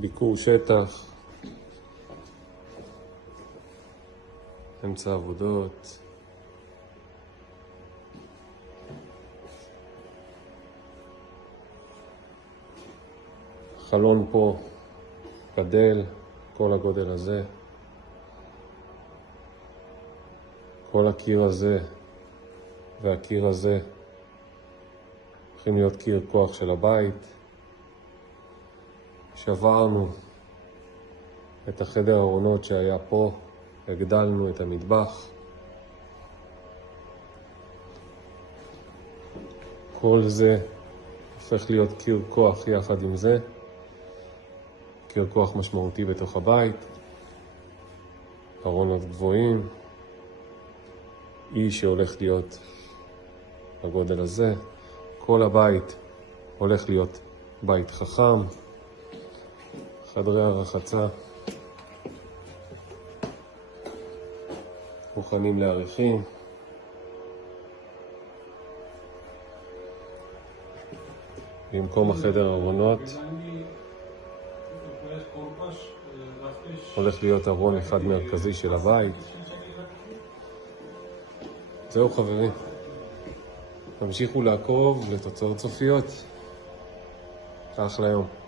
ביקור שטח, אמצע עבודות, חלון פה גדל, כל הגודל הזה, כל הקיר הזה והקיר הזה הולכים להיות קיר כוח של הבית. שברנו את החדר ארונות שהיה פה, הגדלנו את המטבח. כל זה הופך להיות קיר כוח יחד עם זה, קיר כוח משמעותי בתוך הבית. ארונות גבוהים, אי שהולך להיות בגודל הזה. כל הבית הולך להיות בית חכם, חדרי הרחצה מוכנים לעריכים. במקום החדר ארונות הולך להיות ארון אחד מרכזי של הבית. זהו חברים, תמשיכו לעקוב לתוצאות סופיות. אחלה יום.